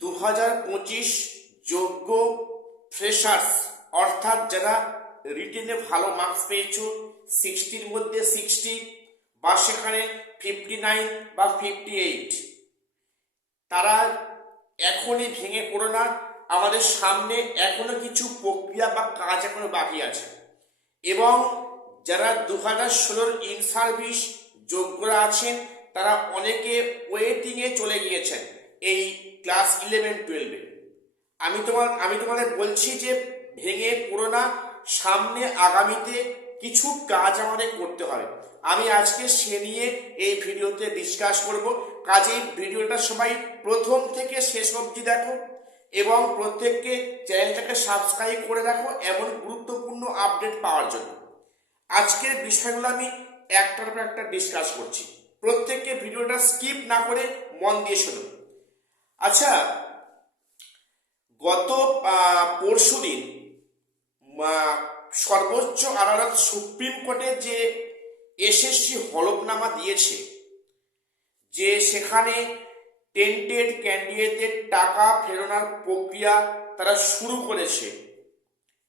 2025 যোগ্য ফ্রেশার্স অর্থাৎ যারা রিটেনে ভালো মার্কস পেয়েছো 60-র মধ্যে 60 বা সেখানে 59 বা 58, তারা এখনই ভেঙে পড়ো না। আমাদের সামনে এখনো কিছু প্রক্রিয়া বা কাজ এখনো বাকি আছে। এবং যারা 2016 ইন সার্ভিস যোগ্যরা আছেন তারা অনেকে ওয়েটিংয়ে চলে গিয়েছেন এই ক্লাস 11-12-এ। আমি তোমাদের বলছি যে ভেঙে পড়ো না, সামনে আগামীতে কিছু কাজ আমাদের করতে হবে। আমি আজকে সে নিয়ে এই ভিডিওতে ডিসকাস করব। কাজেই ভিডিওটা সবাই প্রথম থেকে শেষ অবধি দেখো এবং প্রত্যেককে চ্যানেলটাকে সাবস্ক্রাইব করে রাখো এমন গুরুত্বপূর্ণ আপডেট পাওয়ার জন্য। আজকের বিষয়গুলো আমি একটার পর একটা ডিসকাস করছি, প্রত্যেককে ভিডিওটা স্কিপ না করে মন দিয়ে শুনুন। আচ্ছা, গত পরশুদিন সর্বোচ্চ আদালত সুপ্রিম কোর্টে যে এসএসসি হলফনামা দিয়েছে যে সেখানে টেন্টেড ক্যান্ডিডেটদের টাকা ফেরানোর প্রক্রিয়া তারা শুরু করেছে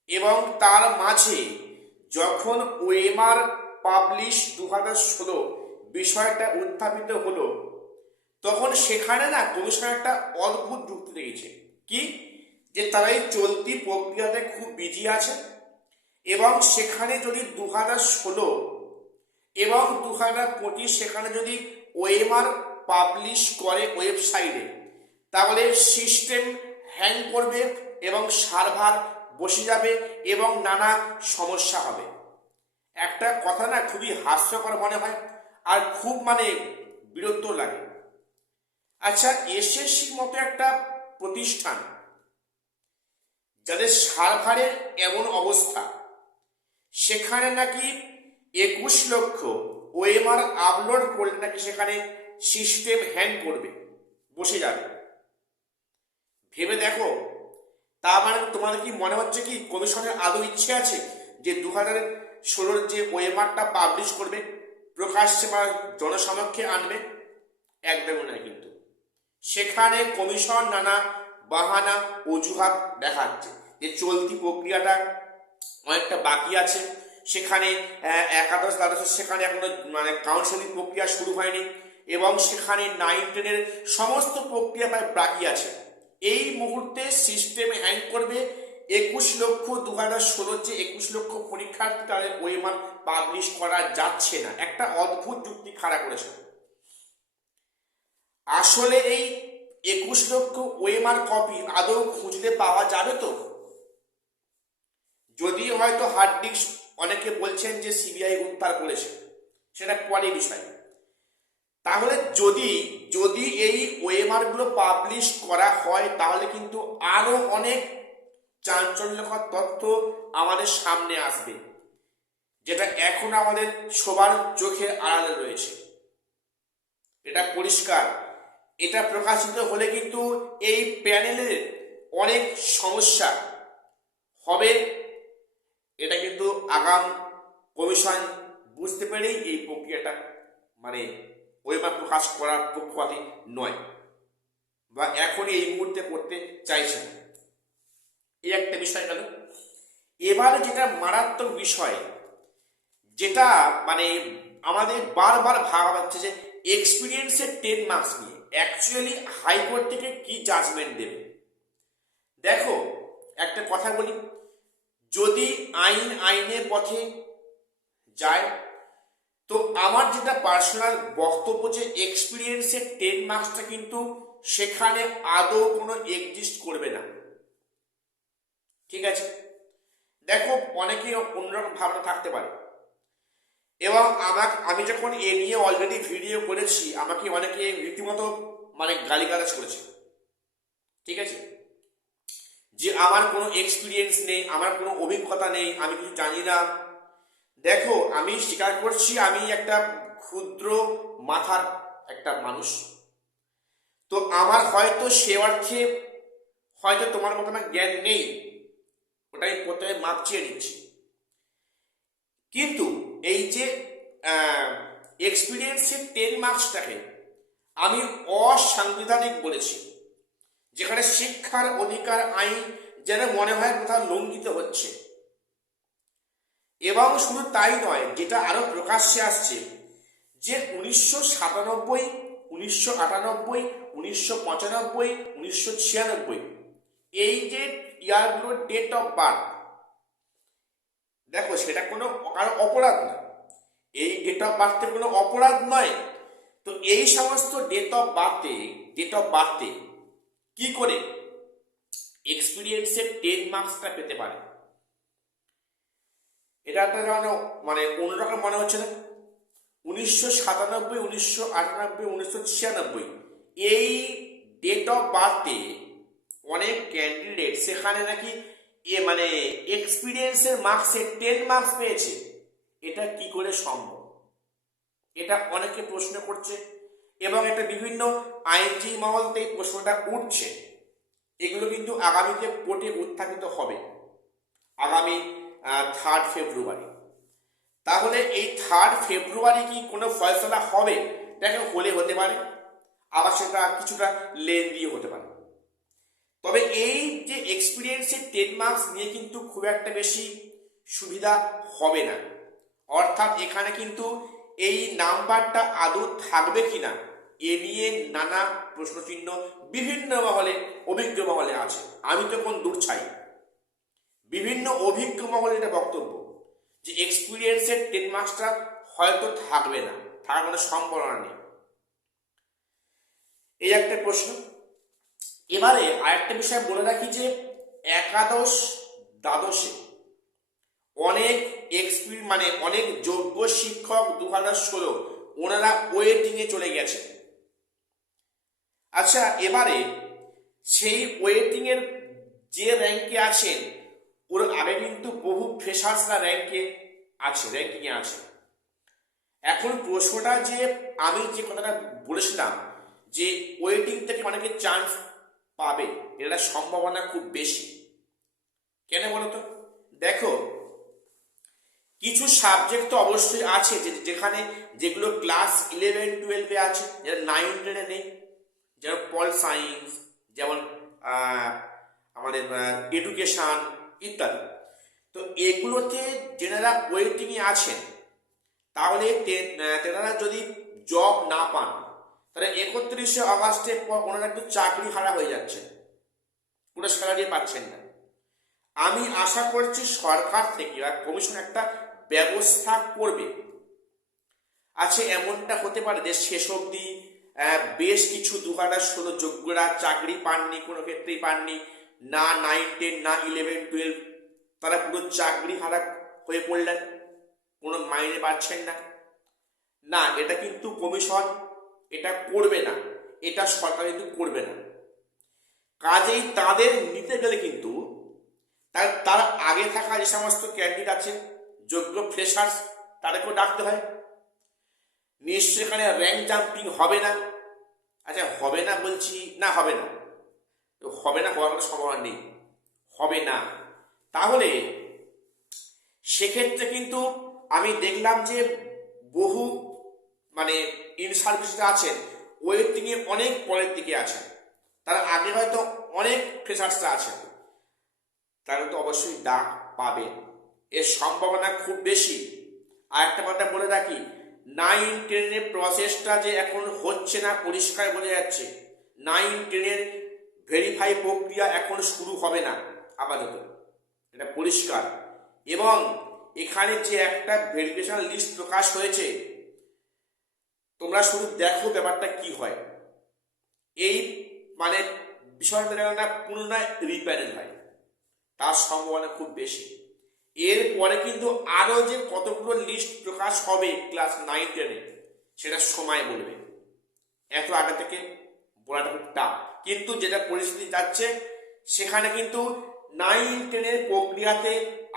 এবং তার মাঝে যখন ওএমআর পাবলিশ 2016 বিষয়টা উত্থাপিত হলো তখন সেখানে না কমিশন একটা অদ্ভুত যুক্তি দিয়েছে কি, যে তারা এই চলতি প্রক্রিয়াতে খুব বিজি আছে এবং সেখানে যদি 2016 এবং 2025 সেখানে যদি ওএমআর পাবলিশ করে ওয়েবসাইটে তাহলে সিস্টেম হ্যাং করবে এবং সার্ভার বসে যাবে এবং নানা সমস্যা হবে। একটা কথা না খুবই হাস্যকর মনে হয় আর খুব বিরক্ত লাগে। আচ্ছা, এসএসসির মতো একটা প্রতিষ্ঠান যাদের সার্ভারের এমন অবস্থা, সেখানে নাকি 21 লক্ষ ওএমআর আপলোড করলে নাকি সেখানে সিস্টেম হ্যাং করবে, বসে যাবে। ভেবে দেখো, তা তোমাদের কি মনে হচ্ছে কি কমিশনের আদৌ ইচ্ছে আছে যে 2016 যে ওএমআরটা পাবলিশ করবে প্রকাশ্যে বা জনসমক্ষে আনবে? একদমই নয়। কিন্তু সেখানে কমিশন নানা বাহানা অজুহাত দেখাচ্ছে যে চলতি প্রক্রিয়াটা অনেকটা বাকি আছে, সেখানে একাদশ দ্বাদশ সেখানে এখনো কাউন্সেলিং প্রক্রিয়া শুরু হয়নি এবং সেখানে 9-10-এর সমস্ত প্রক্রিয়া বাকি আছে। এই মুহূর্তে সিস্টেম হ্যাং করবে। 21 লক্ষ 2016 যে 21 লক্ষ পরীক্ষার্থী তাদের ওএমআর পাবলিশ করা যাচ্ছে না, একটা অদ্ভুত যুক্তি খাড়া করেছে। আসলে এই 21 লক্ষ ওএমআর কপি আদৌ খুঁজলে পাওয়া যাবে তো? যদি হয়তো হার্ড ডিস্ক অনেকে বলছেন যে সিবিআই উদ্ধার করেছে, সেটা পরের বিষয়। তাহলে যদি এই ওএমআর গুলো পাবলিশ করা হয় তাহলে কিন্তু আরো অনেক চাঞ্চল্যকর তথ্য আমাদের সামনে আসবে, যেটা এখন আমাদের সবার চোখের আড়ালে রয়েছে। এটা পরিষ্কার। এটা প্রকাশিত হলে কিন্তু এই প্যানেলের অনেক সমস্যা হবে। এটা কিন্তু আগাম কমিশন বুঝতে পেরেই এই প্রক্রিয়াটা ওয়েবার প্রকাশ করার পক্ষপাতী নয় বা এখনই এই মুহূর্তে করতে চাইছে না। এই একটা বিষয় গেল। এবারে যেটা মারাত্মক বিষয়, যেটা আমাদের বারবার ভাবা হচ্ছে যে এক্সপিরিয়েন্সের 10 মার্কস নিয়ে অ্যাকচুয়ালি হাইকোর্ট থেকে কি জাজমেন্ট দেবে। দেখো, একটা কথা বলি, যদি আইনের পথে যায় তো আমার যেটা পার্সোনাল বক্তব্য যে এক্সপিরিয়েন্সের 10 মার্কসটা কিন্তু সেখানে আদৌ কোনো এক্সিস্ট করবে না। ঠিক আছে, দেখো অনেকেই অন্যরকম ভাবনা থাকতে পারে এবং আমি যখন এ নিয়ে অলরেডি ভিডিও করেছি আমাকে অনেকে রীতিমতো গালিগালাজ করেছে। ঠিক আছে, যে আমার কোনো এক্সপিরিয়েন্স নেই, আমার কোনো অভিজ্ঞতা নেই, আমি কিছু জানি না। দেখো, আমি স্বীকার করছি আমি একটা ক্ষুদ্র মাথার একটা মানুষ, তো আমার হয়তো সে অর্থে হয়তো তোমার মতো না জ্ঞান নেই, ওটাই প্রথমে মাপ চেয়ে নিচ্ছি। কিন্তু এই যে এক্সপিরিয়েন্সের 10 মার্কসটাকে আমি অসাংবিধানিক বলেছি, যেখানে শিক্ষার অধিকার আইন যেন মনে হয় কোথাও লঙ্ঘিত হচ্ছে। এবং শুধু তাই নয়, যেটা আরো প্রকাশ্যে আসছে যে 1997, 1998, 1995, 1996 এই যে ইয়ারগুলোর ডেট অফ বার্থ, দেখো সেটা কোনো কারো অপরাধ না, এই ডেট অফ বার্থে কোনো অপরাধ নয়। তো এই সমস্ত ডেট অফ বার্থে কি করে এক্সপিরিয়েন্সের 10 মার্কসটা পেতে পারে? এটা একটা মানে অন্যরকম মনে হচ্ছে না? 1997, 1998, 1996 এই ডেট অফ বার্থে অনেক ক্যান্ডিডেট সেখানে নাকি মানে এক্সপিরিয়েন্সের মার্কসে 10 মার্কস পেয়েছে। এটা কি করে সম্ভব? এটা অনেকে প্রশ্ন করছে এবং এটা বিভিন্ন আইনজীবী মহলতে এই প্রশ্নটা উঠছে। এগুলো কিন্তু আগামীতে কোর্টে উত্থাপিত হবে আগামী 3 ফেব্রুয়ারি। তাহলে এই 3 ফেব্রুয়ারি কি কোনো ফয়সলা হবে? দেখো হলে হতে পারে, আবার সেটা কিছুটা লেন্দিও হতে পারে। তবে এই যে এক্সপিরিয়েন্সের 10 মার্কস নিয়ে কিন্তু খুব একটা বেশি সুবিধা হবে না। অর্থাৎ এখানে কিন্তু এই নাম্বারটা আদৌ থাকবে কিনা এ নিয়ে নানা প্রশ্নচিহ্ন বিভিন্ন মহলে, অভিজ্ঞ মহলে আছে। আমি তো কোন দূর ছাই, বিভিন্ন অভিজ্ঞ মহলে এটা বক্তব্য যে এক্সপিরিয়েন্সের 10 মার্কসটা হয়তো থাকবে না, থাকার কোনো সম্ভাবনা নেই। এই একটা প্রশ্ন। এবারে আরেকটা বিষয় বলে রাখি যে একাদশ দ্বাদশে অনেক মানে অনেক যোগ্য শিক্ষক 2016 ওনারা ওয়েটিং এ চলে গেছে। আচ্ছা, এবারে সেই ওয়েটিং এর যে র্যাঙ্কে আছেন ওর আগে কিন্তু বহু ফ্রেশার্সরা র্যাঙ্কিং এ আছে। এখন প্রশ্নটা যে আমি যে কথাটা বলেছিলাম যে ওয়েটিং থেকে অনেকে চান্স পাবে, এটা সম্ভাবনা খুব বেশি। কেন বলতো? দেখো কিছু সাবজেক্ট তো অবশ্যই আছে যেখানে যেগুলো ক্লাস 11, 12 আছে, যেটা 9, 10 নেই, যেমন পল সায়েন্স, যেমন আমাদের এডুকেশন ইত্যাদি। তো এগুলোতে যেনারা ওয়েটিংয়ে আছেন তাহলে তেনারা যদি জব না পান তাহলে 31শে আগস্টের পর ওনারা একটু চাকরি হারা হয়ে যাচ্ছে, কোনো স্যালারি পাচ্ছেন না। আমি আশা করছি সরকার থেকে বা কমিশন একটা ব্যবস্থা করবে। আছে এমনটা হতে পারে যে শেষ অবধি বেশ কিছু 2016 যোগ্যরা চাকরি পাননি, কোনো ক্ষেত্রেই পাননি, না 9, 10, না 11, 12, তারা পুরো চাকরি হারা হয়ে পড়লেন, কোনো মাইনে পাচ্ছেন না। না, এটা কিন্তু কমিশন এটা করবে না, এটা সরকার কিন্তু করবে না। কাজেই তাদের নিতে গেলে কিন্তু তার আগে থাকা যে সমস্ত ক্যান্ডিডেট আছে যোগ্য ফ্রেশার্স তাদেরকেও ডাকতে হয়। নিশ্চয় এখানে র্যাঙ্ক জাম্পিং হবে না। আচ্ছা হবে না বলছি না, হবে না, হবে না, হওয়ার কোনো সম্ভাবনা নেই, হবে না। তাহলে সেক্ষেত্রে কিন্তু আমি দেখলাম যে বহু মানে ইন সার্ভিসরা আছেন ওয়েটিং এ অনেক পরের দিকে আছেন, তারা আগে হয়তো অনেক ফ্রেশার্সরা আছেন, তারা তো অবশ্যই ডাক পাবে, এর সম্ভাবনা খুব বেশি। আর একটা কথা বলে রাখি, 9, 10 এর প্রসেসটা যে এখন হচ্ছে না পরিষ্কার বোঝা যাচ্ছে। 9, 10 এর ভেরিফাই প্রক্রিয়া এখন শুরু হবে না আপাতত, এটা পরিষ্কার। এবং এখানে যে একটা ভেরিফিকেশন লিস্ট প্রকাশ হয়েছে, তোমরা শুধু দেখো ব্যাপারটা কি হয়। এই মানে বিষয়টা না পুনরায় রিপ্যানেল হয়, তার সম্ভাবনা খুব বেশি। এরপরে কিন্তু আরো যে কতগুলো লিস্ট প্রকাশ হবে ক্লাস 9, 10 সেটা সময় বলবে, এত আগে থেকে বলাটা খুব টাফ। কিন্তু যেটা পরিস্থিতি যাচ্ছে সেখানে কিন্তু 9, 10 এর প্রক্রিয়াতে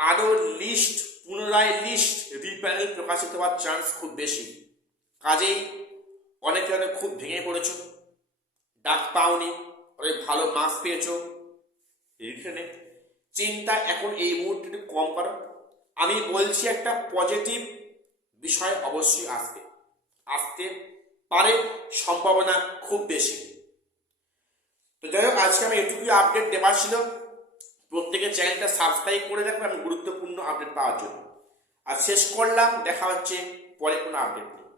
আরো লিস্ট, পুনরায় লিস্ট রিপ্যানেল প্রকাশিত হওয়ার চান্স খুব বেশি। কাজেই অনেকে হয়তো খুব ভেঙে পড়েছো, ডাক পাওনি, অনেক ভালো মার্কস পেয়েছো, রিটেনে চিন্তা এখন এই মুহূর্তে একটু কম করো। আমি বলছি একটা পজিটিভ বিষয় অবশ্যই আসতে পারে, সম্ভাবনা খুব বেশি। তো যাই হোক, আজকে আমি এটুকুই আপডেট দেওয়ার ছিল। প্রত্যেকে চ্যানেলটা সাবস্ক্রাইব করে রাখবেন আমি গুরুত্বপূর্ণ আপডেট পাওয়ার জন্য। আর শেষ করলাম, দেখা হচ্ছে পরে কোনো আপডেট নিয়ে।